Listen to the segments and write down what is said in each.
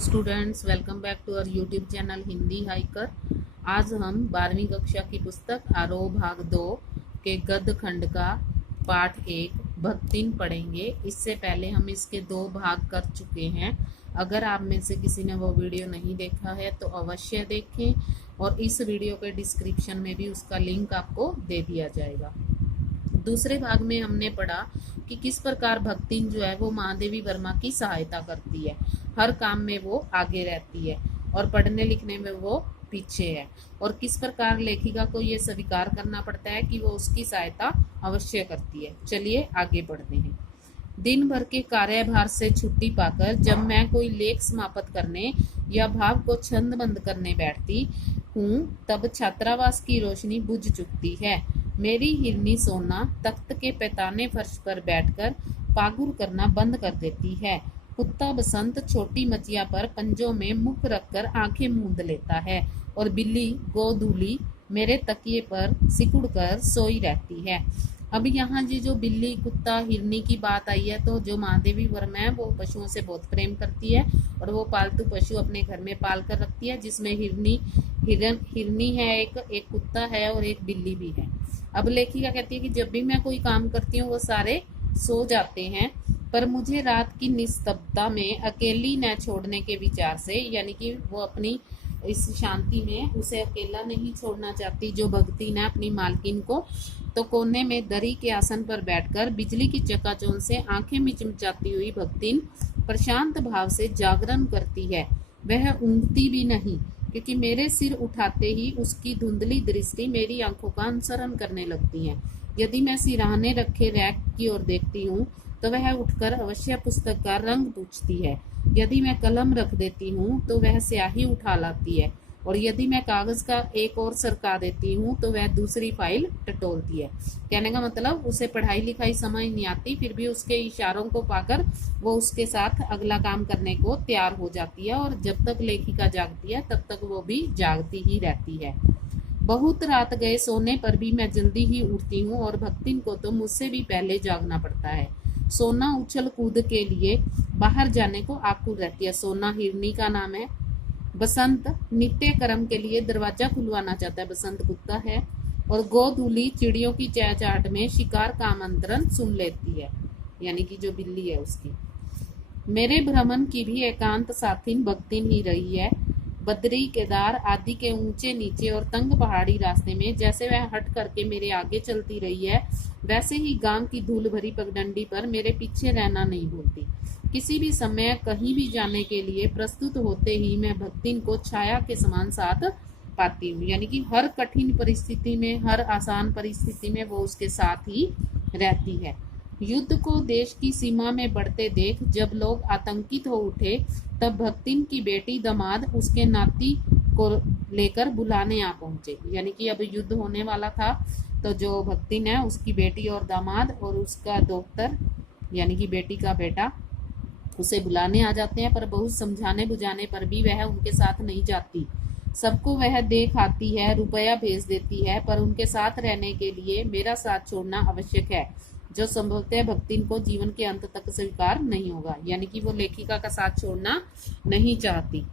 Students, welcome back to our YouTube channel Hindi hiker. आज हम 12वीं कक्षा की पुस्तक आरोह भाग 2 के गद्य खंड का पाठ 1 भक्तिन पढ़ेंगे। इससे पहले हम इसके 2 भाग कर चुके हैं। अगर आप में से किसी ने वो वीडियो नहीं देखा है तो अवश्य देखें और इस वीडियो के डिस्क्रिप्शन में भी उसका लिंक आपको दे दिया जाएगा। दूसरे भाग में हमने पढ़ा कि किस प्रकार भक्तिन जो है वो महादेवी वर्मा की सहायता करती है, हर काम में वो आगे रहती है और पढ़ने लिखने में वो पीछे है, और किस प्रकार लेखिका को ये स्वीकार करना पड़ता है कि वो उसकी सहायता अवश्य करती है। चलिए आगे बढ़ते हैं। दिन भर के कार्यभार से छुट्टी पाकर जब मैं कोई लेख समाप्त करने या भाव को छंदबंद करने बैठती हूँ तब छात्रावास की रोशनी बुझ चुकती है। मेरी हिरनी सोना तख्त के पैताने फर्श पर बैठकर पागुर करना बंद कर देती है। कुत्ता बसंत छोटी मचिया पर पंजों में मुख रखकर आंखें मूंद लेता है और बिल्ली गोधूली मेरे तकिए पर सिकुड़ कर सोई रहती है। अब यहाँ जी जो बिल्ली कुत्ता हिरनी की बात आई है, तो जो महादेवी वर्मा है वो पशुओं से बहुत प्रेम करती है और वो पालतू पशु अपने घर में पाल कर रखती है, जिसमें हिरनी है, एक कुत्ता है और एक बिल्ली भी है। अब लेखिका कहती है कि जब भी मैं कोई काम करती हूँ वो सारे सो जाते हैं, पर मुझे रात की निस्तब्धता में अकेली न छोड़ने के विचार से, यानी कि वो अपनी इस शांति में उसे अकेला नहीं छोड़ना चाहती जो भक्तिन है अपनी मालकिन को, तो कोने में दरी के आसन पर बैठकर बिजली की चकाचौंध से आंखें मिचमिचाती हुई भक्तिन प्रशांत भाव से जागरण करती है। वह ऊँघती भी नहीं, क्योंकि मेरे सिर उठाते ही उसकी धुंधली दृष्टि मेरी आंखों का अनुसरण करने लगती है। यदि मैं सिरहाने रखे रैक की ओर देखती हूँ तो वह उठकर अवश्य पुस्तक का रंग पूछती है। यदि मैं कलम रख देती हूँ तो वह स्याही उठा लाती है, और यदि मैं कागज का एक और सरका देती हूँ तो वह दूसरी फाइल टटोलती है। कहने का मतलब उसे पढ़ाई लिखाई समझ नहीं आती, फिर भी उसके इशारों को पाकर वो उसके साथ अगला काम करने को तैयार हो जाती है, और जब तक लेखिका जागती है तब तक वो भी जागती ही रहती है। बहुत रात गए सोने पर भी मैं जल्दी ही उठती हूँ और भक्तिन को तो मुझसे भी पहले जागना पड़ता है। सोना उछल कूद के लिए बाहर जाने को आकुल रहती है। सोना हिरनी का नाम है। बसंत नित्य कर्म के लिए दरवाजा खुलवाना चाहता है, बसंत कुत्ता है, और गोधूली चिड़ियों की चहचहाट में शिकार का आमंत्रण सुन लेती है, यानी कि जो बिल्ली है उसकी। मेरे भ्रमण की भी एकांत साथिन भक्तिन ही रही है। बद्री केदार आदि के ऊंचे नीचे और तंग पहाड़ी रास्ते में जैसे वह हट करके मेरे आगे चलती रही है, वैसे ही गांव की धूल भरी पगडंडी पर मेरे पीछे रहना नहीं भूलती। किसी भी समय कहीं भी जाने के लिए प्रस्तुत होते ही मैं भक्तिन को छाया के समान साथ पाती हूँ, यानी कि हर कठिन परिस्थिति में, हर आसान परिस्थिति में वो उसके साथ ही रहती है। युद्ध को देश की सीमा में बढ़ते देख जब लोग आतंकित हो उठे, तब भक्तिन की बेटी दामाद उसके नाती को लेकर बुलाने आ पहुंचे। यानी कि अब युद्ध होने वाला था, तो जो भक्तिन है उसकी बेटी और दामाद और उसका दोहतर यानी कि बेटी का बेटा उसे बुलाने आ जाते हैं, पर बहुत समझाने बुझाने पर भी वह उनके साथ नहीं जाती। सबको वह देख आती है, रुपया भेज देती है, पर उनके साथ रहने के लिए मेरा साथ छोड़ना आवश्यक है, जो संभवतः भक्तिन को जीवन के अंत तक स्वीकार नहीं होगा। यानी कि वो लेखिका का साथ छोड़ना नहीं चाहती।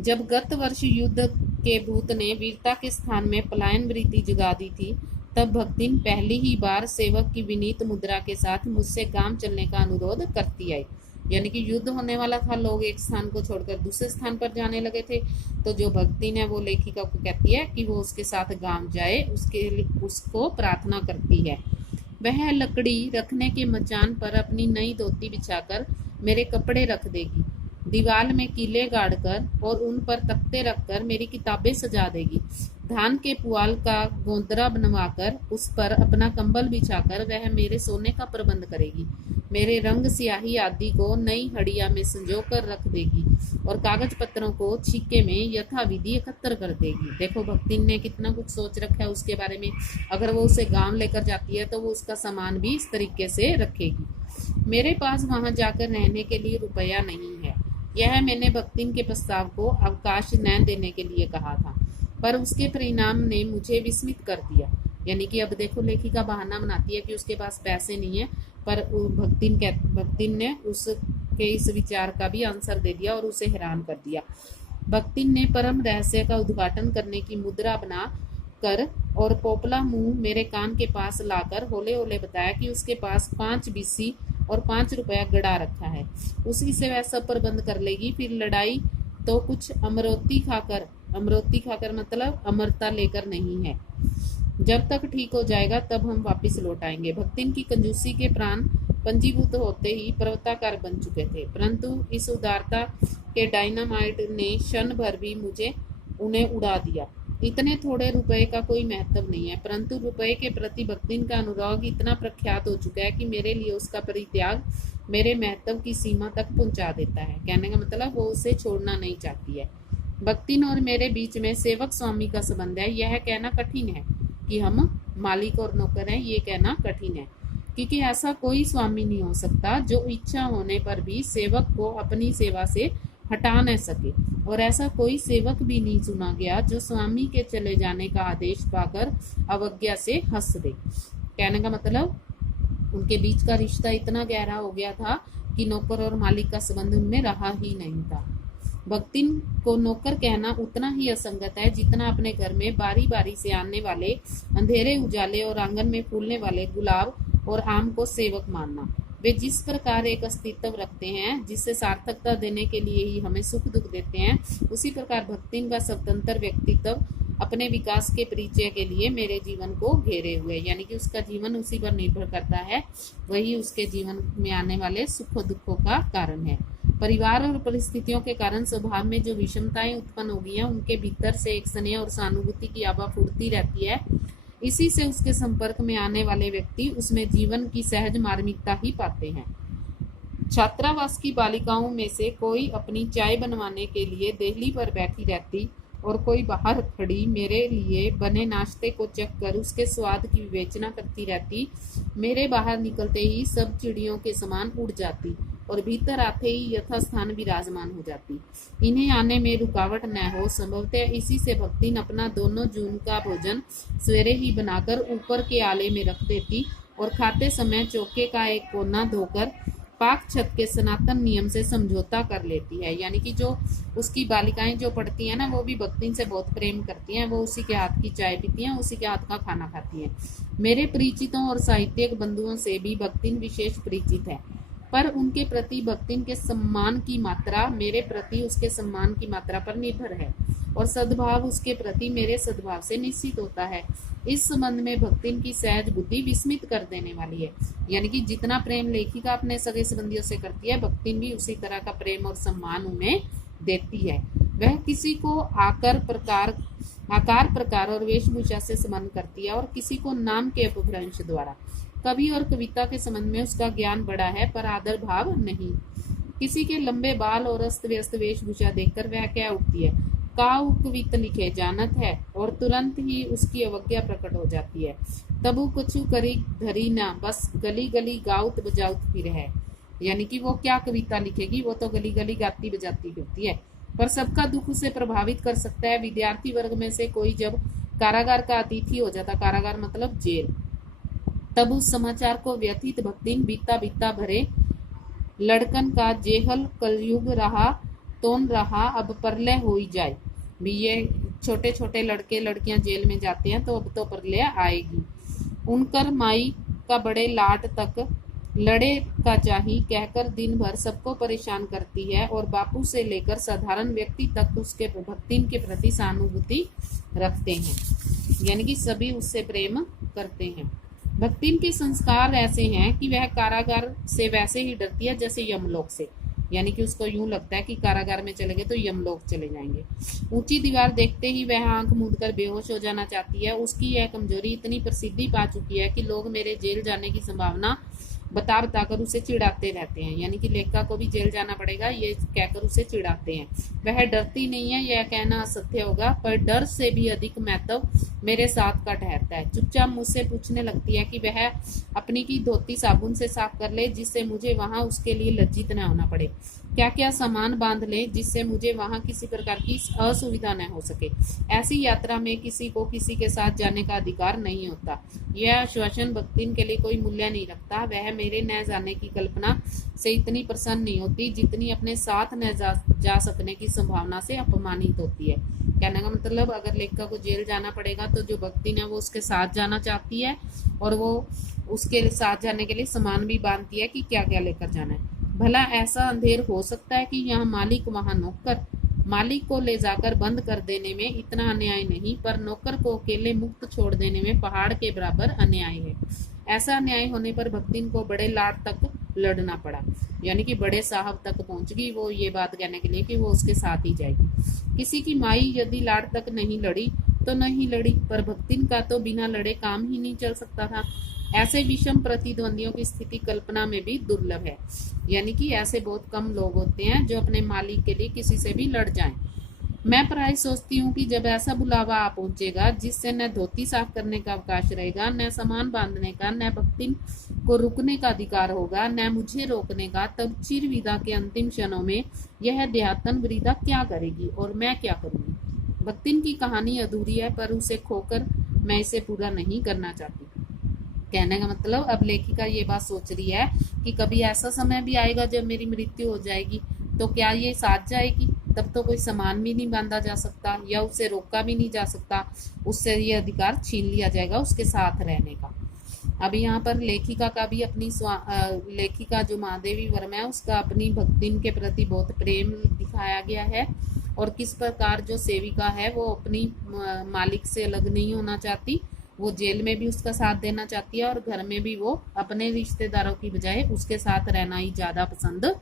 जब गत वर्ष युद्ध के भूत ने वीरता के स्थान में पलायन वृत्ति जगा दी थी, तब भक्तिन पहली ही बार सेवक की विनीत मुद्रा के साथ मुझसे काम चलने का अनुरोध करती आई। यानी कि युद्ध होने वाला था, लोग एक स्थान को छोड़कर दूसरे स्थान पर जाने लगे थे, तो जो भक्तिन है वो लेखिका को कहती है कि वो उसके साथ गांव जाए, उसको प्रार्थना करती है। वह लकड़ी रखने के मचान पर अपनी नई धोती बिछाकर मेरे कपड़े रख देगी, दीवार में कीले गाड़कर और उन पर तख्ते रखकर मेरी किताबें सजा देगी। धान के पुआल का गोंदरा बनवाकर उस पर अपना कंबल बिछाकर वह मेरे सोने का प्रबंध करेगी। मेरे रंग स्याही आदि को नई हड़िया में संजो कर रख देगी और कागज पत्रों को छीके में यथाविधि एकत्र कर देगी। देखो भक्तिन ने कितना कुछ सोच रखा है उसके बारे में। अगर वो उसे गांव लेकर जाती है तो वो उसका सामान भी इस तरीके से रखेगी। मेरे पास वहां जाकर रहने के लिए रुपया नहीं है, यह मैंने भक्तिन के प्रस्ताव को अवकाश न देने के लिए कहा था, पर उसके परिणाम ने मुझे विस्मित कर दिया। यानी कि अब देखो लेखिका बहाना बनाती है कि उसके पास पैसे नहीं है, पर भक्तिन ने उस के इस विचार का भी आंसर दे दिया और उसे हैरान कर दिया। भक्तिन ने परम रहस्य का उद्घाटन करने की मुद्रा बना कर और पोपला मुंह मेरे कान के पास लाकर होले होले बताया कि उसके पास 5 बीसी और 5 रुपया गड़ा रखा है, उसी से वह सब प्रबंध कर लेगी। फिर लड़ाई तो कुछ अमरोती खाकर मतलब अमरता लेकर नहीं है। जब तक ठीक हो जाएगा तब हम वापस लौट आएंगे। भक्तिन की कंजूसी के प्राण पंजीभूत होते ही पर्वताकार बन चुके थे, परंतु इस उदारता के डायनामाइट ने क्षण भर भी मुझे उन्हें उड़ा दिया। इतने थोड़े रुपए का कोई महत्व नहीं है, परंतु रुपए के प्रति भक्तिन का अनुराग इतना प्रख्यात हो चुका है कि मेरे लिए उसका परित्याग मेरे महत्व की सीमा तक पहुंचा देता है। कहने का मतलब वो उसे छोड़ना नहीं चाहती है। भक्तिन और मेरे बीच में सेवक स्वामी का संबंध है, यह कहना कठिन है कि हम मालिक और नौकर हैं, ये कहना कठिन है, क्योंकि ऐसा कोई स्वामी नहीं हो सकता जो इच्छा होने पर भी सेवक को अपनी सेवा से हटा न सके, और ऐसा कोई सेवक भी नहीं चुना गया जो स्वामी के चले जाने का आदेश पाकर अवज्ञा से हंस दे। कहने का मतलब उनके बीच का रिश्ता इतना गहरा हो गया था कि नौकर और मालिक का संबंध उनमें रहा ही नहीं था। भक्तिन को नौकर कहना उतना ही असंगत है जितना अपने घर में बारी बारी से आने वाले अंधेरे उजाले और आंगन में फूलने वाले गुलाब और आम को सेवक मानना। वे जिस प्रकार एक अस्तित्व रखते हैं जिससे सार्थकता देने के लिए ही हमें सुख दुख देते हैं, उसी प्रकार भक्तिन का स्वतंत्र व्यक्तित्व अपने विकास के परिचय के लिए मेरे जीवन को घेरे हुए, यानी कि उसका जीवन उसी पर निर्भर करता है, वही उसके जीवन में आने वाले सुखों दुखों का कारण है। परिवार और परिस्थितियों के कारण स्वभाव में जो विषमताएं उत्पन्न हो गई हैं, उनके भीतर से एक स्नेह और सहानुभूति की आभा फूटती रहती है। इसी से उसके संपर्क में आने वाले व्यक्ति उसमें जीवन की सहज मार्मिकता ही पाते हैं। छात्रावास की बालिकाओं में से कोई अपनी चाय बनवाने के लिए देहली पर बैठी रहती और कोई बाहर खड़ी मेरे लिए बने नाश्ते को चख कर उसके स्वाद की विवेचना करती रहती। मेरे बाहर निकलते ही सब चिड़ियों के समान उड़ जाती और भीतर आते ही यथास्थान विराजमान हो जाती। इन्हें आने में रुकावट न हो, संभवतः इसी से भक्तिन अपना दोनों जून का भोजन सवेरे ही बनाकर ऊपर के आले में रख देती और खाते समय चौके का एक कोना धोकर पाक छत के सनातन नियम से समझौता कर लेती है। यानी कि जो उसकी बालिकाएं जो पढ़ती हैं ना, वो भी भक्तिन से बहुत प्रेम करती हैं, वो उसी के हाथ की चाय पीती हैं, उसी के हाथ का खाना खाती हैं। मेरे परिचितों और साहित्यिक बंधुओं से भी भक्तिन विशेष परिचित है, पर उनके प्रति भक्तिन के सम्मान की मात्रा मेरे प्रति उसके सम्मान की मात्रा पर निर्भर है, और सद्भाव उसके प्रति मेरे सद्भाव से निश्चित होता है। इस संबंध में भक्तिन की सहज बुद्धि विस्मित कर देने वाली है। यानी कि जितना प्रेम लेखिका अपने सगे संबंधियों से करती है, भक्तिन भी उसी तरह का प्रेम और सम्मान उन्हें देती है। वह किसी को आकार प्रकार और वेशभूषा से सम्मान करती है और किसी को नाम के अपभ्रंश द्वारा। कवि और कविता के संबंध में उसका ज्ञान बड़ा है, पर आदर भाव नहीं। किसी के लंबे बाल और अस्त व्यस्त वेशभूषा देखकर वह क्या उठती है, काऊ कवित लिखे जानत है, और तुरंत ही उसकी अवज्ञा प्रकट हो जाती है। तबु कछु करी धरी ना, बस गली गली गाउत बजाउत फिर है। यानी कि वो क्या कविता लिखेगी, वो तो गली गली गाती बजाती फिरती है, पर सबका दुख उसे प्रभावित कर सकता है। विद्यार्थी वर्ग में से कोई जब कारागार का अतिथि हो जाता, कारागार मतलब जेल, तब उस समाचार को व्यथित भक्तिन बीता बीता भरे लड़कन का जेहल कलयुग रहा तोन रहा, अब परलय हो ही जाए। भी ये छोटे छोटे लड़के लड़कियां जेल में जाते हैं, तो अब तो परलय आएगी। उनकर माई का बड़े लाट तक लड़े का चाही कहकर दिन भर सबको परेशान करती है, और बापू से लेकर साधारण व्यक्ति तक उसके भक्तिन के प्रति सहानुभूति रखते हैं, यानी कि सभी उससे प्रेम करते हैं। भक्तिन के संस्कार ऐसे हैं कि वह कारागार से वैसे ही डरती है जैसे यमलोक से। यानी कि उसको यूं लगता है कि कारागार में चले गए तो यमलोक चले जाएंगे। ऊंची दीवार देखते ही वह आंख मूंद कर बेहोश हो जाना चाहती है। उसकी यह कमजोरी इतनी प्रसिद्धि पा चुकी है कि लोग मेरे जेल जाने की संभावना बता बताकर उसे चिढ़ाते रहते हैं। यानी कि लेखिका को भी जेल जाना पड़ेगा, ये कहकर उसे चिढ़ाते हैं। वह डरती नहीं है, यह कहना असत्य होगा, पर डर से भी अधिक महत्व मेरे साथ का ठहरता है। चुपचाप मुझसे पूछने लगती है कि वह अपनी की धोती साबुन से साफ कर ले जिससे मुझे वहां उसके लिए लज्जित न होना पड़े, क्या क्या सामान बांध ले जिससे मुझे वहां किसी प्रकार की असुविधा न हो सके। ऐसी यात्रा में किसी को किसी के साथ जाने का अधिकार नहीं होता। यह आश्वासन बख्तिन के लिए कोई मूल्य नहीं रखता। वह मेरे न जाने की कल्पना से इतनी प्रसन्न नहीं होती जितनी अपने साथ न जा सकने की संभावना से अपमानित होती है। कहने का मतलब, अगर लेखिका को जेल जाना पड़ेगा तो जो बख्तिन है वो उसके साथ जाना चाहती है और वो उसके साथ जाने के लिए सामान भी बांधती है कि क्या क्या लेकर जाना है। भला ऐसा अंधेर हो सकता है कि यहाँ मालिक वहां नौकर। मालिक को ले जाकर बंद कर देने में इतना अन्याय नहीं, पर नौकर को अकेले मुक्त छोड़ देने में पहाड़ के बराबर अन्याय है। ऐसा अन्याय होने पर बख्तिन को बड़े लाट तक लड़ना पड़ा, यानी कि बड़े साहब तक पहुंच गई वो ये बात कहने के लिए कि वो उसके साथ ही जाएगी। किसी की माई यदि लाट तक नहीं लड़ी तो नहीं लड़ी, पर बख्तिन का तो बिना लड़े काम ही नहीं चल सकता था। ऐसे विषम प्रतिद्वंदियों की स्थिति कल्पना में भी दुर्लभ है, यानी कि ऐसे बहुत कम लोग होते हैं जो अपने मालिक के लिए किसी से भी लड़ जाएं। मैं प्राय सोचती हूँ कि जब ऐसा बुलावा आ पहुंचेगा जिससे न धोती साफ करने का अवकाश रहेगा, न सामान बांधने का, न बख्तिन को रुकने का अधिकार होगा, न मुझे रोकने का, तब चिर विदा के अंतिम क्षणों में यह देहातन वृद्धा क्या करेगी और मैं क्या करूंगी। बख्तिन की कहानी अधूरी है, पर उसे खोकर मैं इसे पूरा नहीं करना चाहती। कहने का मतलब, अब लेखिका ये बात सोच रही है कि कभी ऐसा समय भी आएगा जब मेरी मृत्यु हो जाएगी तो क्या ये साथ जाएगी, तब तो कोई सामान भी नहीं बांधा जा सकता या उसे रोका भी नहीं जा सकता, उससे ये अधिकार छीन लिया जाएगा उसके साथ रहने का। अभी यहाँ पर लेखिका का भी अपनी लेखिका जो महादेवी वर्मा है उसका अपनी बख्तिन के प्रति बहुत प्रेम दिखाया गया है और किस प्रकार जो सेविका है वो अपनी मालिक से अलग नहीं होना चाहती, वो जेल में भी उसका साथ देना चाहती है और घर में भी वो अपने रिश्तेदारों की बजाय उसके साथ रहना ही ज़्यादा पसंद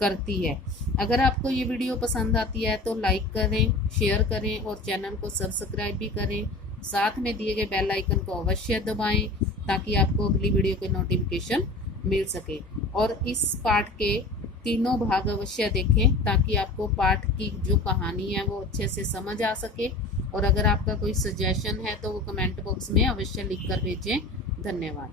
करती है। अगर आपको ये वीडियो पसंद आती है तो लाइक करें, शेयर करें और चैनल को सब्सक्राइब भी करें। साथ में दिए गए बेल आइकन को अवश्य दबाएं ताकि आपको अगली वीडियो के नोटिफिकेशन मिल सके। और इस पाठ के तीनों भाग अवश्य देखें ताकि आपको पाठ की जो कहानी है वो अच्छे से समझ आ सके। और अगर आपका कोई सजेशन है तो वो कमेंट बॉक्स में अवश्य लिख कर भेजें। धन्यवाद।